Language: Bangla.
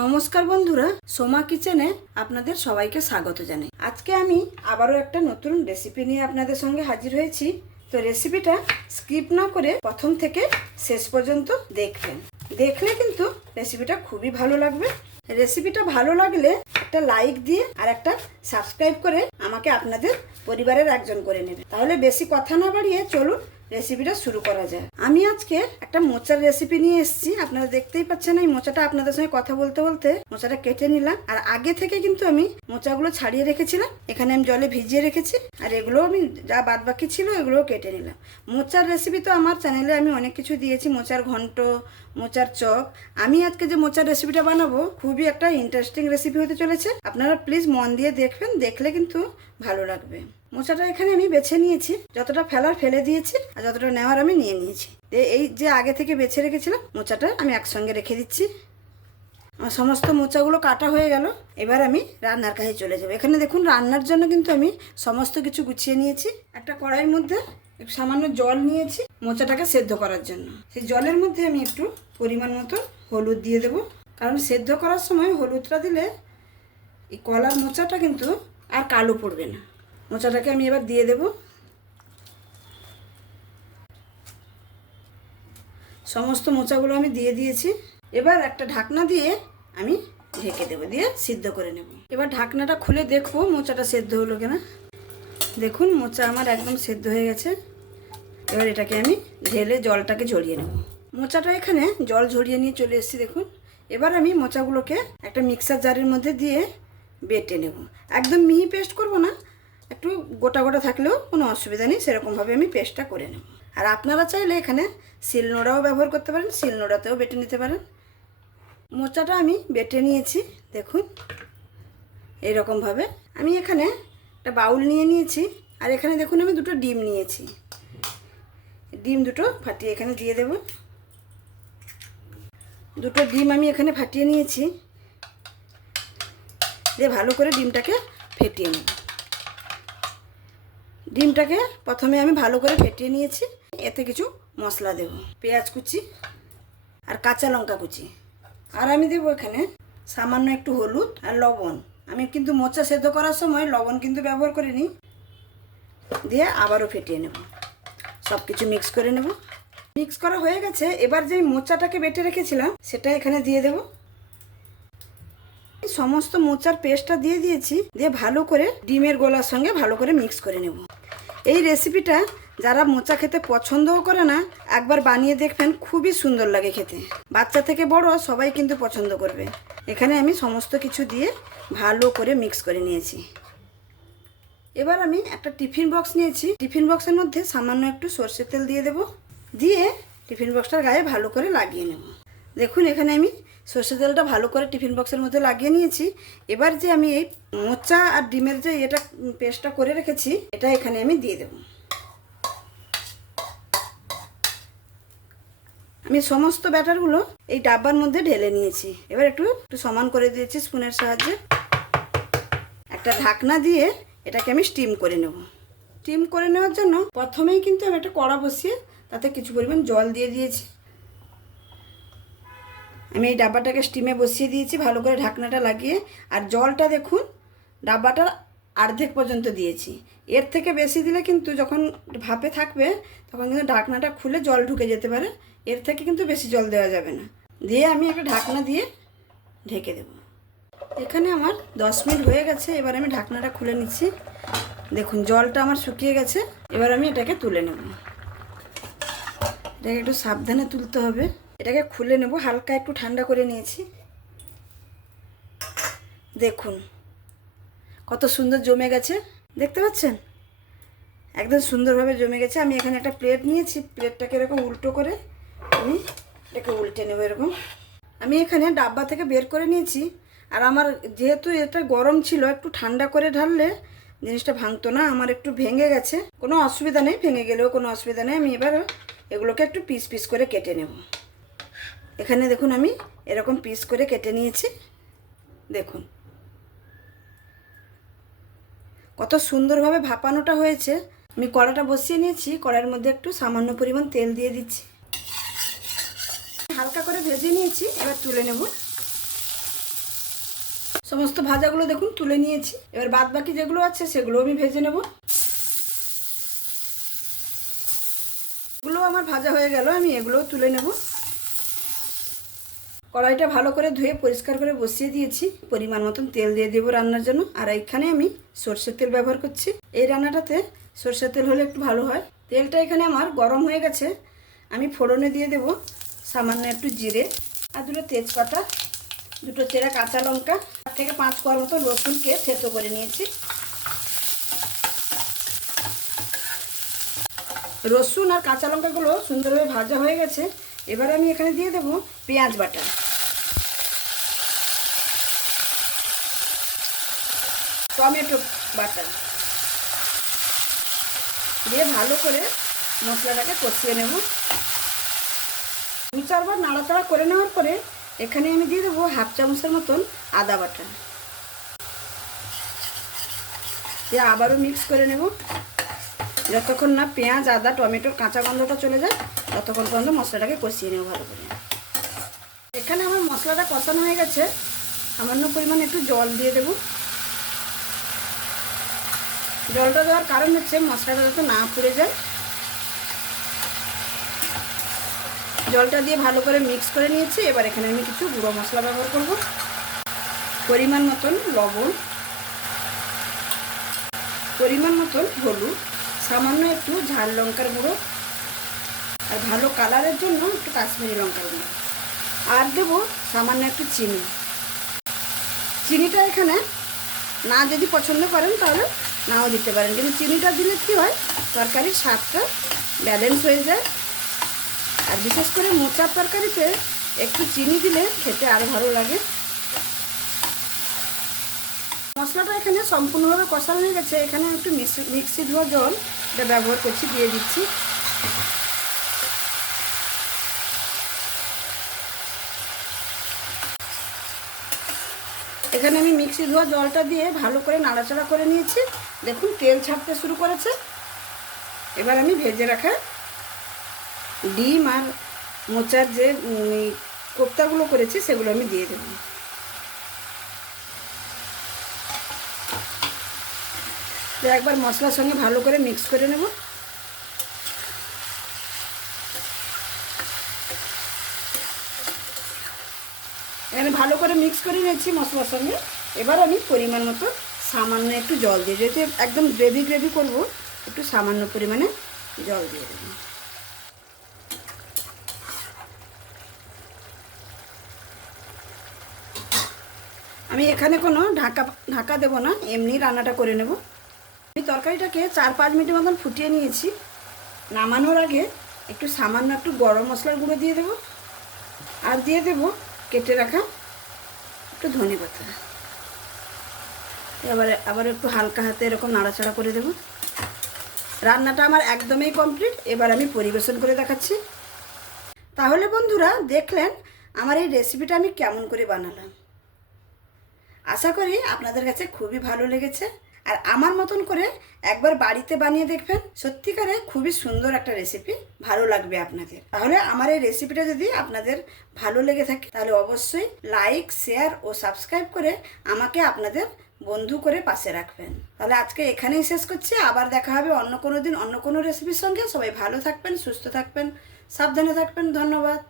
নমস্কার বন্ধুরা, সোমা কিচেনে আপনাদের সবাইকে স্বাগত জানাই। আজকে আমি আবারও একটা নতুন রেসিপি নিয়ে আপনাদের সঙ্গে হাজির হয়েছি। তো রেসিপিটা স্কিপ না করে প্রথম থেকে শেষ পর্যন্ত দেখবেন। দেখলে কিন্তু রেসিপিটা খুবই ভালো লাগবে। রেসিপিটা ভালো লাগলে একটা লাইক দিয়ে আর একটা সাবস্ক্রাইব করে আমাকে আপনাদের পরিবারের একজন করে নেবে। তাহলে বেশি কথা না বাড়িয়ে চলুন রেসিপিটা শুরু করা যায়। আমি আজকে একটা মোচার রেসিপি নিয়ে এসেছি। আপনারা দেখতেই পাচ্ছেন এই মোচাটা আপনাদের সঙ্গে কথা বলতে বলতে মোচাটা কেটে নিলাম। আর আগে থেকে কিন্তু আমি মোচাগুলো ছাড়িয়ে রেখেছিলাম, এখানে আমি জলে ভিজিয়ে রেখেছি। আর এগুলো আমি যা বাদ বাকি ছিল এগুলোও কেটে নিলাম। মোচার রেসিপি তো আমার চ্যানেলে আমি অনেক কিছু দিয়েছি, মোচার ঘন্ট, মোচার চপ। আমি আজকে যে মোচার রেসিপিটা বানাবো খুবই একটা ইন্টারেস্টিং রেসিপি হতে চলেছে। আপনারা প্লিজ মন দিয়ে দেখবেন, দেখলে কিন্তু ভালো লাগবে। মোচাটা এখানে আমি বেছে নিয়েছি, যতটা ফেলার ফেলে দিয়েছি আর যতটা নেওয়ার আমি নিয়ে নিয়েছি। এই যে আগে থেকে বেছে রেখেছিলাম মোচাটা আমি একসঙ্গে রেখে দিচ্ছি। আমার সমস্ত মোচাগুলো কাটা হয়ে গেল। এবার আমি রান্নার কাজে চলে যাবো। এখানে দেখুন রান্নার জন্য কিন্তু আমি সমস্ত কিছু গুছিয়ে নিয়েছি। একটা কড়াইয়ের মধ্যে একটু সামান্য জল নিয়েছি মোচাটাকে সেদ্ধ করার জন্য। সেই জলের মধ্যে আমি একটু পরিমাণ মতো হলুদ দিয়ে দেবো, কারণ সেদ্ধ করার সময় হলুদটা দিলে এই কলার মোচাটা কিন্তু আর কালো পড়বে না। মোচাটাকে আমি এবার দিয়ে দেব। সমস্ত মোচাগুলো আমি দিয়ে দিয়েছি। এবার একটা ঢাকনা দিয়ে আমি ঢেকে দেবো, দিয়ে সিদ্ধ করে নেব। এবার ঢাকনাটা খুলে দেখবো মোচাটা সেদ্ধ হলো কিনা। দেখুন মোচা আমার একদম সেদ্ধ হয়ে গেছে। এবার এটাকে আমি ঢেলে জলটাকে ঝরিয়ে নেব। মোচাটা এখানে জল ঝরিয়ে নিয়ে চলে এসেছি দেখুন। এবার আমি মোচাগুলোকে একটা মিক্সার জারের মধ্যে দিয়ে বেটে নেব। একদম মিহি পেস্ট করব না, একটু গোটা গোটা থাকলেও কোনো অসুবিধা নেই, সেরকমভাবে আমি পেস্টটা করে নেব। আর আপনারা চাইলে এখানে শিলনোড়াও ব্যবহার করতে পারেন, শিলনোড়াতেও বেটে নিতে পারেন। মোচাটা আমি বেটে নিয়েছি দেখুন এইরকমভাবে। আমি এখানে একটা বাউল নিয়ে নিয়েছি, আর এখানে দেখুন আমি দুটো ডিম নিয়েছি। ডিম দুটো ফাটিয়ে এখানে দিয়ে দেব। দুটো ডিম আমি এখানে ফাটিয়ে নিয়েছি, দিয়ে ভালো করে ডিমটাকে ফেটিয়ে নেব। ডিমটাকে প্রথমে আমি ভালো করে ফেটিয়ে নিয়েছি। এতে কিছু মশলা দেব, পেঁয়াজ কুচি আর কাঁচা লঙ্কা কুচি। আর আমি দেবো এখানে সামান্য একটু হলুদ আর লবণ। আমি কিন্তু মোচা সেদ্ধ করার সময় লবণ কিন্তু ব্যবহার করিনি। দিয়ে আবারও ফেটিয়ে নেব, সব কিছু মিক্স করে নেব। মিক্স করা হয়ে গেছে। এবার যে মোচাটাকে বেটে রেখেছিলাম সেটা এখানে দিয়ে দেব। সমস্ত মোচার পেস্টটা দিয়ে দিয়েছি, দিয়ে ভালো করে ডিমের গোলার সঙ্গে ভালো করে মিক্স করে নেব। এই রেসিপিটা যারা মোচা খেতে পছন্দও করে না, একবার বানিয়ে দেখবেন, খুবই সুন্দর লাগে খেতে। বাচ্চা থেকে বড় সবাই কিন্তু পছন্দ করবে। এখানে আমি সমস্ত কিছু দিয়ে ভালো করে মিক্স করে নিয়েছি। এবার আমি একটা টিফিন বক্স নিয়েছি। টিফিন বক্সের মধ্যে সামান্য একটু সরষের তেল দিয়ে দেব, দিয়ে টিফিন বক্সটার গায়ে ভালো করে লাগিয়ে নেব। দেখুন এখানে আমি সরষের তেলটা ভালো করে টিফিন বক্সের মধ্যে লাগিয়ে নিয়েছি। এবার যে আমি এই মোচা আর ডিমের যে এটা পেস্টটা করে রেখেছি এটা এখানে আমি দিয়ে দেব। আমি সমস্ত ব্যাটারগুলো এই ডাব্বার মধ্যে ঢেলে নিয়েছি। এবার একটু সমান করে দিয়েছি স্পুনের সাহায্যে। একটা ঢাকনা দিয়ে এটাকে আমি স্টিম করে নেব। স্টিম করে নেওয়ার জন্য প্রথমেই কিন্তু আমি একটা কড়া বসিয়ে তাতে কিছু পরিমাণ জল দিয়ে দিয়েছি। আমি এই ডাব্বাটাকে স্টিমে বসিয়ে দিয়েছি ভালো করে ঢাকনাটা লাগিয়ে। আর জলটা দেখুন ডাব্বাটার অর্ধেক পর্যন্ত দিয়েছি। এর থেকে বেশি দিলে কিন্তু যখন ভাপে থাকবে তখন কিন্তু ঢাকনাটা খুলে জল ঢুকে যেতে পারে। এর থেকে কিন্তু বেশি জল দেওয়া যাবে না। দিয়ে আমি একটা ঢাকনা দিয়ে ঢেকে দেব। এখানে আমার 10 মিনিট হয়ে গেছে। এবার আমি ঢাকনাটা খুলে নিচ্ছি। দেখুন জলটা আমার শুকিয়ে গেছে। এবার আমি এটাকে তুলে নেব। এটাকে একটু সাবধানে তুলতে হবে। এটাকে খুলে নেব, হালকা একটু ঠান্ডা করে নিয়েছি। দেখুন কত সুন্দর জমে গেছে, দেখতে পাচ্ছেন একদম সুন্দরভাবে জমে গেছে। আমি এখানে একটা প্লেট নিয়েছি, প্লেটটাকে এরকম উল্টো করে আমি এটাকে উল্টে নেব এরকম। আমি এখানে ডাব্বা থেকে বের করে নিয়েছি। আর আমার যেহেতু এটা গরম ছিল, একটু ঠান্ডা করে ঢাললে জিনিসটা ভাঙতো না। আমার একটু ভেঙে গেছে, কোনো অসুবিধা নেই, ভেঙে গেলেও কোনো অসুবিধা নেই। আমি এবার এগুলোকে একটু পিস পিস করে কেটে নেব। এখানে দেখুন আমি এরকম পিস করে কেটে নিয়েছি। দেখুন কত সুন্দরভাবে ভাপানোটা হয়েছে। আমি কড়াটা বসিয়ে নিয়েছি, কড়াইয়ের মধ্যে একটু সামান্য পরিমাণ তেল দিয়ে দিচ্ছি। হালকা করে ভেজে নিয়েছি, এবার তুলে নেব। সমস্ত ভাজাগুলো দেখুন তুলে নিয়েছি। এবার বাদ বাকি যেগুলো আছে সেগুলো আমি ভেজে নেব। এগুলো আমার ভাজা হয়ে গেল, আমি এগুলোও তুলে নেব। কড়াইটা ভালো করে ধুয়ে পরিষ্কার করে বসিয়ে দিয়েছি। পরিমাণ মতন তেল দিয়ে দেবো রান্নার জন্য। আর এখানে আমি সরষের তেল ব্যবহার করছি। এই রান্নাটাতে সরষের তেল হলে একটু ভালো হয়। তেলটা এখানে আমার গরম হয়ে গেছে। আমি ফোড়নে দিয়ে দেব সামান্য একটু জিরে আর দুটো তেজপাতা, দুটো চেরা কাঁচা লঙ্কা, 4 থেকে 5 কোয়া মতো রসুনকে থেতো করে নিয়েছি। রসুন আর কাঁচা লঙ্কাগুলো সুন্দরভাবে ভাজা হয়ে গেছে। এবার আমি এখানে দিয়ে দেব পেঁয়াজ বাটা, টমেটো বাটা দিয়ে ভালো করে মশলাটাকে কষিয়ে নেব। 2-4 বার নাড়াচাড়া করে নেওয়ার পরে এখানে আমি দিয়ে দেবো 1/2 চামচের মতন আদা বাটা দিয়ে আবারও মিক্স করে নেব। যতক্ষণ না পেঁয়াজ, আদা, টমেটোর কাঁচা গন্ধটা চলে যায় ততক্ষণ পর্যন্ত মশলাটাকে কষিয়ে নেব ভালো করে। এখানে আমার মশলাটা কষানো হয়ে গেছে। সামান্য পরিমাণে একটু জল দিয়ে দেব। জলটা দেওয়ার কারণ হচ্ছে মশলাটা যাতে না পুড়ে যায়। জলটা দিয়ে ভালো করে মিক্স করে নিয়েছি। এবার এখানে আমি কিছু গুঁড়ো মশলা ব্যবহার করব। পরিমাণ মতন লবণ, পরিমাণ মতন হলুদ, সামান্য একটু ঝাল লঙ্কার গুঁড়ো, আর ভালো কালারের জন্য একটু কাশ্মীরি লঙ্কার গুঁড়ো, আর দেব সামান্য একটু চিনি। চিনিটা এখানে না যদি পছন্দ করেন তাহলে নাও দিতে পারেন, কিন্তু চিনিটা দিলে কী হয় তরকারির স্বাদটা ব্যালেন্স হয়ে যায়। আর বিশেষ করে মোচার তরকারিতে একটু চিনি দিলে খেতে আরও ভালো লাগে। মশলাটা এখানে সম্পূর্ণভাবে কষানো হয়ে গেছে। এখানে একটু মিক্সি ধোয়া জল এটা ব্যবহার করছি, দিয়ে দিচ্ছি। এখানে আমি মিক্সি ধোয়া জলটা দিয়ে ভালো করে নাড়াচাড়া করে নিয়েছি। দেখুন তেল ছাড়তে শুরু করেছে। এবার আমি ভেজে রাখা ডিম আর মোচার যে কোপ্তাগুলো করেছি সেগুলো আমি দিয়ে দেব। একবার মশলার সঙ্গে ভালো করে মিক্স করে নেব। এখানে ভালো করে মিক্স করে নিয়েছি মশলার সঙ্গে। এবার আমি পরিমাণ মতো সামান্য একটু জল দিয়ে, যেহেতু একদম গ্রেভি গ্রেভি করবো, একটু সামান্য পরিমাণে জল দিয়ে দেব। আমি এখানে কোনো ঢাকা দেব না, এমনি রান্নাটা করে নেব। আমি তরকারিটাকে 4-5 মিনিটের মতন ফুটিয়ে নিয়েছি। নামানোর আগে একটু সামান্য একটু গরম মশলার গুঁড়ো দিয়ে দেব, আর দিয়ে দেব কেটে রাখা একটু ধনে পাতা। আবার একটু হালকা হাতে এরকম নাড়াচাড়া করে দেব। রান্নাটা আমার একদমই কমপ্লিট। এবার আমি পরিবেশন করে দেখাচ্ছি। তাহলে বন্ধুরা দেখলেন আমার এই রেসিপিটা আমি কেমন করে বানালাম। আশা করি আপনাদের কাছে খুবই ভালো লেগেছে। আর আমার মতন করে একবার বাড়িতে বানিয়ে দেখবেন, সত্যিকারে খুবই সুন্দর একটা রেসিপি, ভালো লাগবে আপনাদের। তাহলে আমার এই রেসিপিটা যদি আপনাদের ভালো লেগে থাকে তাহলে অবশ্যই লাইক, শেয়ার ও সাবস্ক্রাইব করে আমাকে আপনাদের বন্ধু করে পাশে রাখবেন। তাহলে আজকে এখানেই শেষ করছি। আবার দেখা হবে অন্য কোনো দিন অন্য কোনো রেসিপির সঙ্গে। সবাই ভালো থাকবেন, সুস্থ থাকবেন, সাবধানে থাকবেন। ধন্যবাদ।